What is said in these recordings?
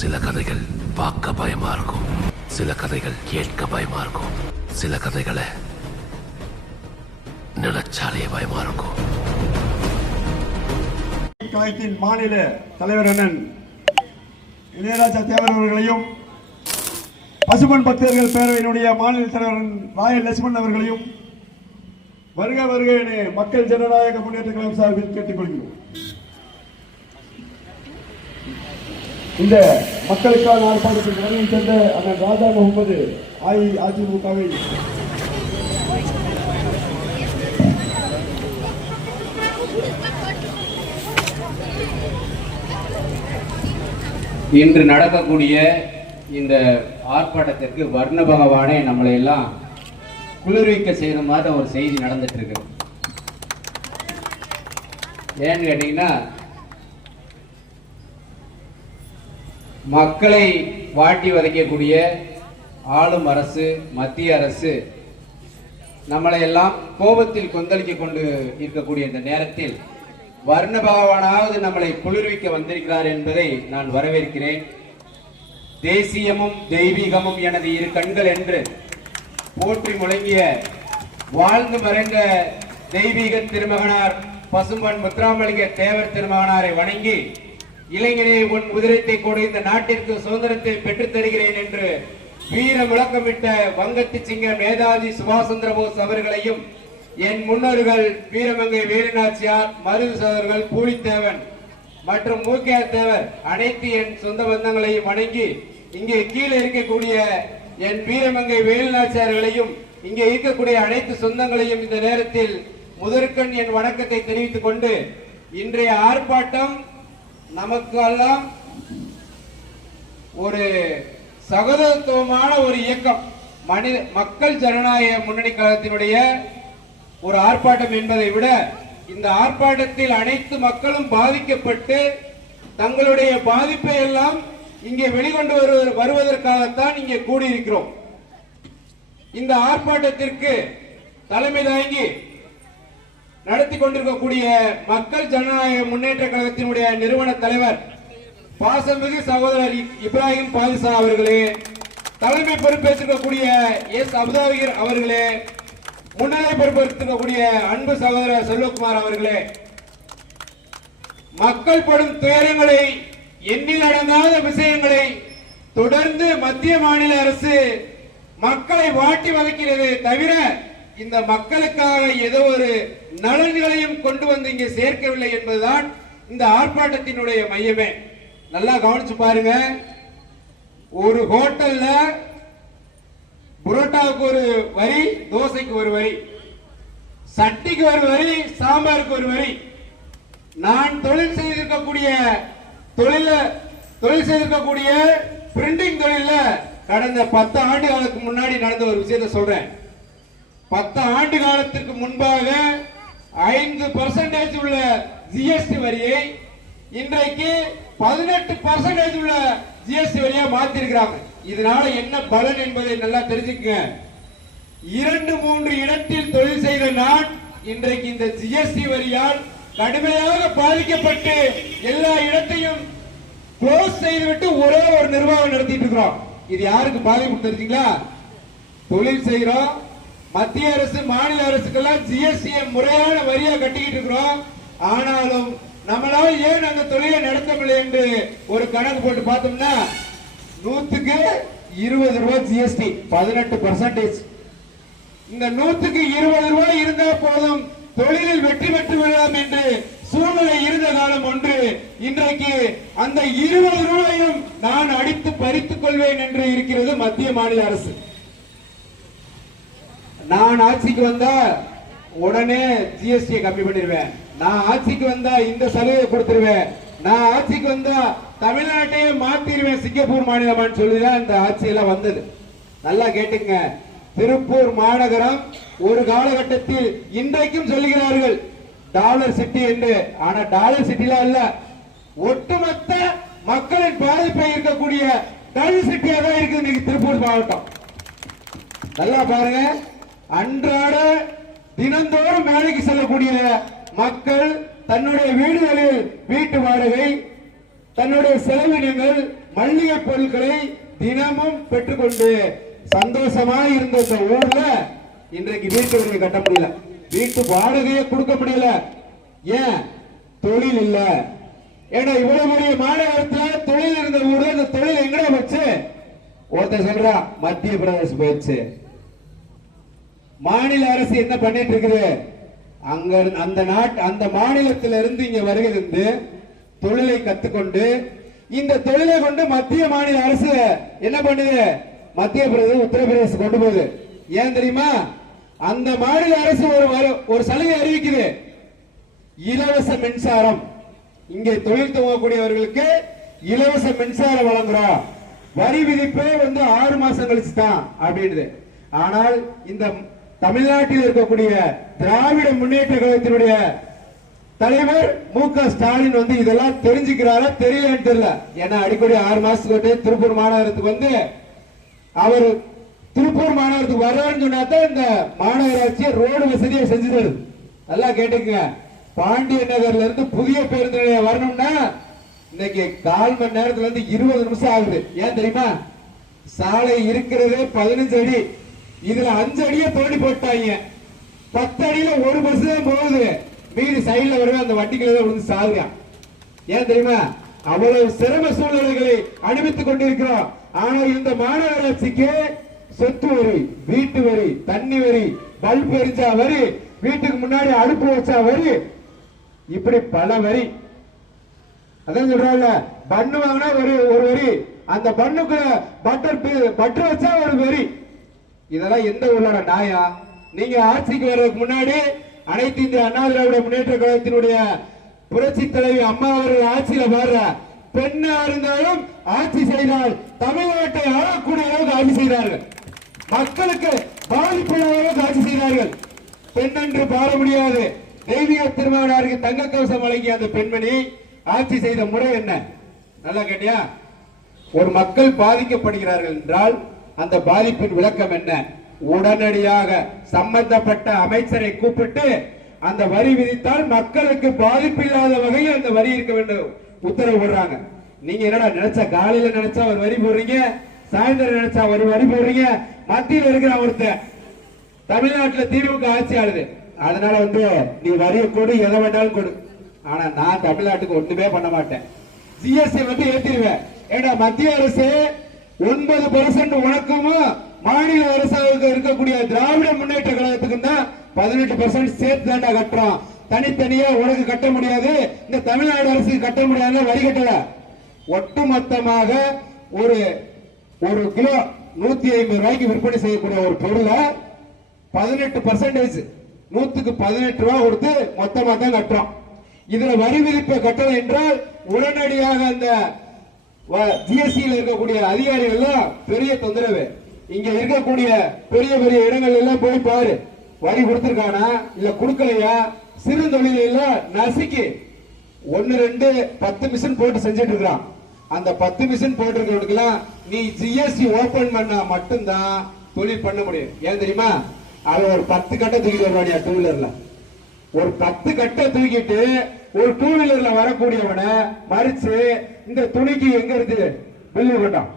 சில கதைகள் பார்க்க பயமா இருக்கும். சில கதைகள் கேட்க பயமா இருக்கும். சில கதைகளை நினைச்சாலே பயமா இருக்கும். கழகத்தின் மாநில தலைவர் அண்ணன் இளையராஜா தேவர் அவர்களையும் பசுமன் பக்தர்கள் பேரவையினுடைய மாநில தலைவர் ராயல் லட்சுமணன் அவர்களையும் வருக வருக என மக்கள் ஜனநாயக முன்னேற்ற கழகம் சார்பில் கேட்டுக்கொள்கிறோம். இந்த மக்களுக்கான ஆர்ப்பாட்டத்தில் வருகை தந்த அண்ணன் ராஜா முகமது அஇஅதிமுகவை இன்று நடக்கக்கூடிய இந்த ஆர்ப்பாட்டத்திற்கு வர்ண பகவானே நம்மளை எல்லாம் குளிர்விக்க செய்யற மாதிரி ஒரு செய்தி நடந்துட்டு இருக்கு. ஏன்னு கேட்டீங்கன்னா மக்களை வாட்டி வதைக்கக்கூடிய ஆளும் அரசு மத்திய அரசு நம்மளை எல்லாம் கோபத்தில் கொந்தளிக்க கொண்டு இருக்கக்கூடிய இந்த நேரத்தில் வர்ண பகவானாவது நம்மளை குளிர்விக்க வந்திருக்கிறார் என்பதை நான் வரவேற்கிறேன். தேசியமும் தெய்வீகமும் எனது இரு கண்கள் என்று போற்றி முழங்கிய வாழ்ந்து மறைந்த தெய்வீக திருமகனார் பசும்பன் முத்துராமலிங்க தேவர் திருமகனாரை வணங்கி இளைஞரே உன் உதிரத்தை கொடு. இந்த நாட்டிற்கு சுதந்திரத்தை பெற்றுத் தருகிறேன் என்று வீர விளக்கமிட்ட வங்கத்து சிங்கம் நேதாஜி சுபாஷ் சந்திர போஸ் அவர்களையும் என் முன்னோர்கள் வீரமங்கை வேலுநாச்சியார் மருது சோதர்கள் பூலித்தேவன் மற்றும் மூக்கியார் தேவர் அனைத்து என் சொந்த பந்தங்களையும் வணங்கி இங்கே கீழே இருக்கக்கூடிய என் வீரமங்கை வேலுநாச்சியார்களையும் இங்கே இருக்கக்கூடிய அனைத்து சொந்தங்களையும் இந்த நேரத்தில் முதற்கண் என் வணக்கத்தை தெரிவித்துக் கொண்டு இன்றைய ஆர்ப்பாட்டம் நமக்கு எல்லாம் ஒரு சகோதரத்துவமான ஒரு இயக்கம். மனித மக்கள் ஜனநாயக முன்னணி கழகத்தினுடைய ஒரு ஆர்ப்பாட்டம் என்பதை விட இந்த ஆர்ப்பாட்டத்தில் அனைத்து மக்களும் பாதிக்கப்பட்டு தங்களுடைய பாதிப்பை எல்லாம் இங்கே வெளிக்கொண்டு வருவ- வருவதற்காகத்தான் இங்கே கூடியிருக்கிறோம். இந்த ஆர்ப்பாட்டத்திற்கு தலைமை தாங்கி நடத்தி கொண்டிருக்கக்கூடிய மக்கள் ஜனநாயக முன்னேற்ற கழகத்தினுடைய நிறுவன தலைவர் பாசமிகு சகோதரர் இப்ராஹிம் பாதிசா அவர்களே தலைமை பொறுப்பேற்றிருக்கக்கூடிய எஸ் அபுதாவிகர் அவர்களே முன்னிலை பொறுப்பேற்றிருக்கக்கூடிய அன்பு சகோதரர் செல்வகுமார் அவர்களே மக்கள் படும் துயரங்களை எண்ணில் அடங்காத விஷயங்களை தொடர்ந்து மத்திய மாநில அரசு மக்களை வாட்டி வதைக்கிறது தவிர இந்த மக்களுக்காக ஏதோ ஒரு நலன்களையும் கொண்டு வந்து இங்கே சேர்க்கவில்லை என்பதுதான் இந்த ஆர்ப்பாட்டத்தினுடைய மையமே. நல்லா கவனிச்சு பாருங்க. ஒரு ஹோட்டல்ல புரோட்டாவுக்கு ஒரு வரி தோசைக்கு ஒரு வரி சட்டிக்கு ஒரு வரி சாம்பாருக்கு ஒரு வரி. நான் தொழில் செய்திருக்கக்கூடிய தொழில தொழில் செய்திருக்கக்கூடிய பிரிண்டிங் தொழில கடந்த பத்து ஆண்டு முன்னாடி நடந்த ஒரு விஷயத்தை சொல்றேன். பத்து ஆண்டு காலத்திற்கு முன்பாக ஐந்து பர்சன்டேஜ் உள்ள ஜிஎஸ்டி வரியை இன்றைக்கு பதினெட்டு பர்சன்டேஜ் உள்ள ஜிஎஸ்டி வரியா மாத்திருக்கிறாங்க. இதனால என்ன பலன் என்பதை நல்லா தெரிஞ்சுக்கங்க. இரண்டு மூன்று இடத்தில் தொழில் செய்த நான் இன்றைக்கு இந்த ஜிஎஸ்டி வரியால் கடுமையாக பாதிக்கப்பட்டு எல்லா இடத்தையும் க்ளோஸ் செய்துவிட்டு ஒரே ஒரு நிர்வாகம் நடத்திட்டு இருக்கிறோம். இது யாருக்கு பாதிப்பு தெரிஞ்சுங்களா? தொழில் செய்கிறோம் மத்திய அரசு மாநில அரசுக்கெல்லாம் ஜிஎஸ்டி முறையான வரியா கட்டிக்கிட்டு இருக்கிறோம். ஆனாலும் நம்மளால ஏன் அந்த தொழிலை நடத்த முடியல என்று ஒரு கணக்கு போட்டு பார்த்தோம்னா நூத்துக்கு இருபது ரூபாய் ஜிஎஸ்டி பதினெட்டு பர்சன்டேஜ் இந்த நூத்துக்கு இருபது ரூபாய் இருந்தா போதும் தொழிலில் வெற்றி பெற்று விடலாம் என்று சூழ்நிலை இருந்த காலம் ஒன்று. இன்றைக்கு அந்த இருபது ரூபாயும் நான் அடித்து பறித்துக் கொள்வேன் என்று இருக்கிறது மத்திய மாநில அரசு. நான் ஆட்சிக்கு வந்தா உடனே ஜிஎஸ்டி கம்மி பண்ணிடுவேன் நான் ஆட்சிக்கு வந்தா இந்த சலுகையை கொடுத்துருவேன். நான் ஆட்சிக்கு வந்தா தமிழ்நாட்டையே மாத்திருவேன் சிங்கப்பூர் மாநிலமான்னு சொல்லிதான் இந்த ஆட்சியெல்லாம் வந்தது. நல்லா கேட்டுங்க திருப்பூர் மாநகரம் ஒரு காலகட்டத்தில் இன்றைக்கும் சொல்லுகிறார்கள் டாலர் சிட்டி என்று. ஆனா டாலர் சிட்டிலாம் இல்ல. ஒட்டுமொத்த மக்களின் பாதிப்பை இருக்கக்கூடிய டாலர் சிட்டியா தான் இருக்கு இன்னைக்கு திருப்பூர் மாவட்டம். நல்லா பாருங்க. அன்றாட தினந்தோறும் வேலைக்கு செல்லக்கூடிய மக்கள் தன்னுடைய வீடுகளில் வீட்டு வாடகை தன்னுடைய செலவினங்கள் மல்லிகை பொருட்களை தினமும் பெற்றுக்கொண்டு சந்தோஷமா இருந்த இந்த ஊர்ல இன்றைக்கு வீட்டு வரியை கட்ட முடியல. வீட்டு வாடகையை கொடுக்க முடியல. ஏன்? தொழில் இல்ல. ஏன்னா இவ்வளவு பெரிய மாநகரத்துல தொழில் இருந்த ஊர்ல இந்த தொழில் எங்கடா போச்சு? ஒருத்தர் சொல்றா மத்திய பிரதேசம் போயிடுச்சு மாநில அரசு என்ன பண்ணிட்டு இருக்குது? அங்க அந்த நாட் அந்த மாநிலத்திலிருந்து இங்க வருகிறது தொழிலை கத்துக்கொண்டு இந்த தொழிலை கொண்டு மத்திய மாநில அரசு என்ன பண்ணுது? மத்திய பிரதேசம் உத்தரப்பிரதேசம் கொண்டு போகுது. ஏன் தெரியுமா? அந்த மாநில அரசு ஒரு ஒரு சலுகை அறிவிக்குது. இலவச மின்சாரம். இங்கே தொழில் துவங்கக்கூடியவர்களுக்கு இலவச மின்சாரம் வழங்குறோம். வரி விதிப்பே வந்து ஆறு மாசம் கழிச்சு தான் அப்படின்றது ஆனால் இந்த தமிழ்நாட்டில் இருக்கக்கூடிய திராவிட முன்னேற்ற கழகத்தினுடைய தலைவர் மு க ஸ்டாலின் வந்து இதெல்லாம் தெரிஞ்சுக்கிறாரா தெரியலன்னு தெரியல. ஏன்னா அடிக்கடி ஆறு மாசத்துக்கு ஒரு திருப்பூர் மாநகரத்துக்கு வந்து அவர் திருப்பூர் மாநகரத்துக்கு வர்றாருன்னு சொன்னா தான் இந்த மாநகராட்சி ரோடு வசதியை செஞ்சு தருது. நல்லா கேட்டுக்கங்க. பாண்டிய நகர்ல இருந்து புதிய பேருந்து நிலையம் வரணும்னா இன்னைக்கு கால் மணி நேரத்துல இருந்து இருபது நிமிஷம் ஆகுது. ஏன் தெரியுமா? சாலை இருக்கிறதே பதினஞ்சு அடி. இதுல அஞ்சு அடிய தோண்டி போட்டாங்க. பத்து அடியில ஒரு பஸ் தான் போகுது. மீதி சைட்ல வருவேன் அந்த வண்டிக்குள்ள தான் விழுந்து சாகுறான். ஏன் தெரியுமா? அவ்வளவு சிரம சூழ்நிலைகளை அனுபவித்துக் கொண்டிருக்கிறோம். ஆனால் இந்த மாநகராட்சிக்கு சொத்து வரி வீட்டு வரி தண்ணி வரி பல்ப் எரிஞ்சா வரி வீட்டுக்கு முன்னாடி அடுப்பு வச்சா வரி இப்படி பல வரி. அதான் சொல்றாங்க பண்ணு வாங்கினா ஒரு ஒரு வரி. அந்த பண்ணுக்குள்ள பட்டர் பட்டர் வச்சா ஒரு வரி. இதெல்லாம் எந்த ஊர்ல நாயா? நீங்க ஆட்சிக்கு வர்றதுக்கு முன்னாடி அனைத்து இந்திய அண்ணா திராவிட முன்னேற்ற கழகத்தினுடைய புரட்சி தலைவி அம்மா அவர்கள் ஆட்சியில வர்ற பெண்ணா இருந்தாலும் ஆட்சி செய்தால் தமிழ்நாட்டை ஆளக்கூடிய அளவுக்கு ஆட்சி செய்தார்கள். மக்களுக்கு பாதிப்புள்ள அளவுக்கு ஆட்சி செய்தார்கள். பெண் என்று பாட முடியாது. தெய்வீக திருமணாருக்கு தங்க கவசம் வழங்கிய அந்த பெண்மணி ஆட்சி செய்த முறை என்ன? நல்லா கேட்டியா? ஒரு மக்கள் பாதிக்கப்படுகிறார்கள் என்றால் அந்த பாதிப்பின் விளக்கம் என்ன? உடனடியாக சம்பந்தப்பட்ட அமைச்சரை கூப்பிட்டு அந்த வரி விதித்தால் மக்களுக்கு பாதிப்பு இல்லாத வகையில் அந்த வரி இருக்க வேண்டும். உத்தரவு போடுறாங்க. நீங்க என்னடா நினைச்சா காலையில நினைச்சா ஒரு வரி போடுறீங்க சாயந்தரம் நினைச்சா ஒரு வரி போடுறீங்க மத்தியில் இருக்கிற ஒருத்தர் தமிழ்நாட்டுல திமுக ஆட்சி ஆளுது அதனால வந்து நீ வரிய கொடு எதை வேண்டாலும் கொடு. ஆனா நான் தமிழ்நாட்டுக்கு ஒண்ணுமே பண்ண மாட்டேன். ஜிஎஸ்டி வந்து ஏத்திடுவேன். ஏன்னா மத்திய அரசு ஒன்பது பர்சன்ட் உனக்கும் மாநில அரசாவுக்கு இருக்கக்கூடிய திராவிட முன்னேற்ற கழகத்துக்கு தான் பதினெட்டு பர்சன்ட் சேர்த்து தாண்டா கட்டுறோம். தனித்தனியா உனக்கு கட்ட முடியாது இந்த தமிழ்நாடு அரசுக்கு கட்ட முடியாது வரி கட்டல. ஒட்டுமொத்தமாக ஒரு ஒரு கிலோ நூத்தி ஐம்பது ரூபாய்க்கு விற்பனை செய்யக்கூடிய ஒரு பொருளை பதினெட்டு பர்சன்டேஜ் நூத்துக்கு பதினெட்டு ரூபாய் கொடுத்து மொத்தமா தான் கட்டுறோம். இதுல வரி விதிப்பை கட்டளை என்றால் உடனடியாக அந்த ஜிஎஸ்டியில் இருக்கக்கூடிய அதிகாரிகள் எல்லாம் பெரிய தொந்தரவு. இங்க இருக்கக்கூடிய பெரிய பெரிய இடங்கள் எல்லாம் போய் பாரு. வரி கொடுத்திருக்கானா? இல்ல கொடுக்கலையா? சிறு தொழில் எல்லாம் நசுக்கி ஒன்னு ரெண்டு பத்து மிஷின் போட்டு செஞ்சுட்டு இருக்கிறான் அந்த பத்து மிஷின் போட்டிருக்கிறவனுக்குலாம் நீ ஜிஎஸ்டி ஓபன் பண்ணா மட்டும்தான் தொழில் பண்ண முடியும். ஏன் தெரியுமா? அவன் ஒரு பத்து கட்டை தூக்கிட்டு வருவாடியா டூ வீலர்ல ஒரு பத்து கட்டை தூக்கிட்டு ஒரு டூ வீலர்ல வரக்கூடியவனை மறிச்சு இந்த துணிக்கு எங்க இருக்கு? வெள்ளி கொண்டான்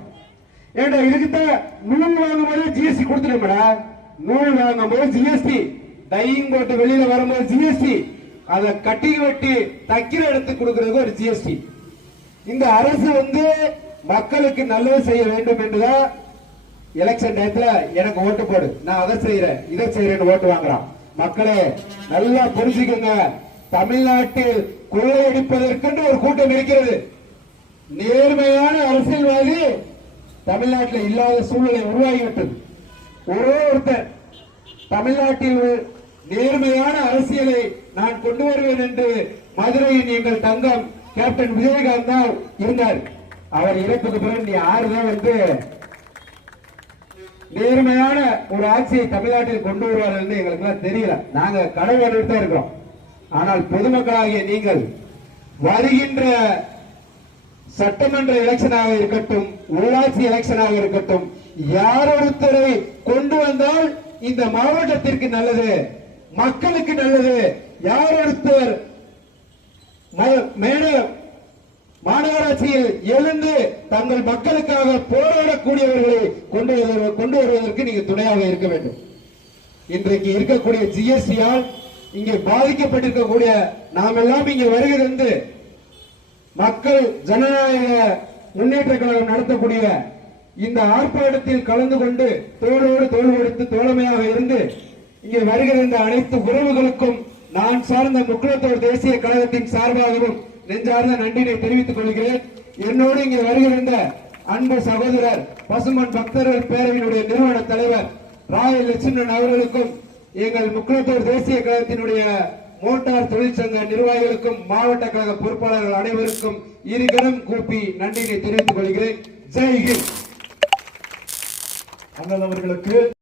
ஏண்டா இதுக்குத்தான் நூல் வாங்கும்போது ஜிஎஸ்டி கொடுத்துட்டோம்டா. நூல் வாங்கும்போது ஜிஎஸ்டி டையிங் போட்டு வெளியில வரும்போது ஜிஎஸ்டி அதை கட்டி வெட்டி தக்கிர எடுத்து கொடுக்கறதுக்கு ஒரு ஜிஎஸ்டி இந்த அரசு வந்து மக்களுக்கு நல்லது செய்ய வேண்டும் என்றுதான் எலெக்ஷன் டயத்துல எனக்கு ஓட்டு போடு. நான் அதை செய்யறேன் இதை செய்யறேன்னு ஓட்டு வாங்குறான். மக்களே நல்லா புரிஞ்சுக்கோங்க. தமிழ்நாட்டில் கொள்ளையடிப்பதற்கென்று ஒரு கூட்டம் இருக்கிறது. நேர்மையான அரசியல்வாதி தமிழ்நாட்டில் இல்லாத சூழ்நிலை உருவாகிவிட்டது. ஒரே ஒருத்தர் தமிழ்நாட்டில் நேர்மையான அரசியலை நான் கொண்டு வருவேன் என்று மதுரையின் எங்கள் தங்கம் கேப்டன் விஜயகாந்த் தான் இருந்தார். அவர் இறப்புக்கு பிறகு நீ யாருதான் வந்து நேர்மையான ஒரு ஆட்சியை தமிழ்நாட்டில் கொண்டு வருவார்கள் எங்களுக்கு எல்லாம் தெரியல. நாங்க கடவுள் தான் இருக்கிறோம். ஆனால் பொதுமக்களாகிய நீங்கள் வருகின்ற சட்டமன்ற எலெக்ஷனாக இருக்கட்டும் உள்ளாட்சி எலெக்ஷனாக இருக்கட்டும் யார் ஒருத்தரை கொண்டு வந்தால் இந்த மாவட்டத்திற்கு நல்லது மக்களுக்கு நல்லது? யார் ஒருத்தர் மாநகராட்சியில் எழுந்து தங்கள் மக்களுக்காக போராடக்கூடியவர்களை கொண்டு வருவ- கொண்டு வருவதற்கு நீங்க துணையாக இருக்க வேண்டும். இன்றைக்கு இருக்கக்கூடிய ஜிஎஸ்டியால் இங்கே பாதிக்கப்பட்டிருக்கக்கூடிய நாம் எல்லாம் இங்கே வருகிறது மக்கள் ஜனநாயக முன்னேற்ற கழகம் நடத்தக்கூடிய இந்த ஆர்ப்பாட்டத்தில் கலந்து கொண்டு தோளோடு தோல் கொடுத்து தோழமையாக இருந்து இங்கே வருகிற அனைத்து உறவுகளுக்கும் நான் சார்ந்த முக்குளத்தோர் தேசிய கழகத்தின் சார்பாகவும் நெஞ்சார்ந்த நன்றினை தெரிவித்துக் கொள்கிறேன். என்னோடு இங்கே வருகிற அன்பு சகோதரர் பசுமன் பக்தர்கள் பேரவையினுடைய நிறுவன தலைவர் ராய லட்சுமணன் அவர்களுக்கும் எங்கள் முக்குளத்தோர் தேசிய கழகத்தினுடைய மோட்டார் தொழிற்சங்க நிர்வாகிகளுக்கும் மாவட்ட கழக பொறுப்பாளர்கள் அனைவருக்கும் இருகரம் கூப்பி நன்றினை தெரிவித்துக் கொள்கிறேன். ஜெய்ஹிந்த் அண்ணன் அவர்களுக்கு